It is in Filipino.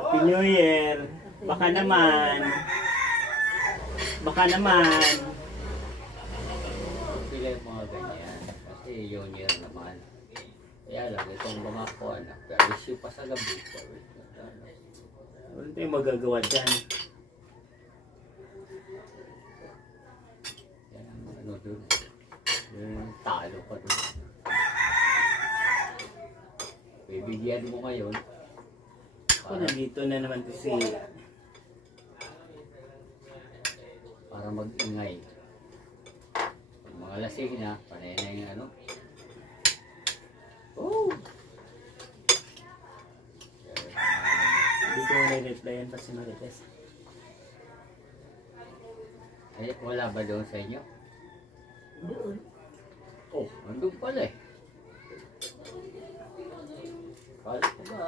Happy New Year. Baka naman. Baka naman. Sila yung mga ganyan. Kasi yun year naman. Kaya lang, itong mga kuwan, issue pa sa gabi. Wala tayong magagawa dyan. Yan ang ano dun. Yung talo pa dun. Bibigyan mo ngayon. Ako nandito na naman kasi Para mag-ingay. Pag mga lasing na, panay na yung ano. Oh! hindi ko na-replyan pa si Marites. Eh, wala ba doon sa inyo? Doon. Oh, andun pala eh. Kala ko ba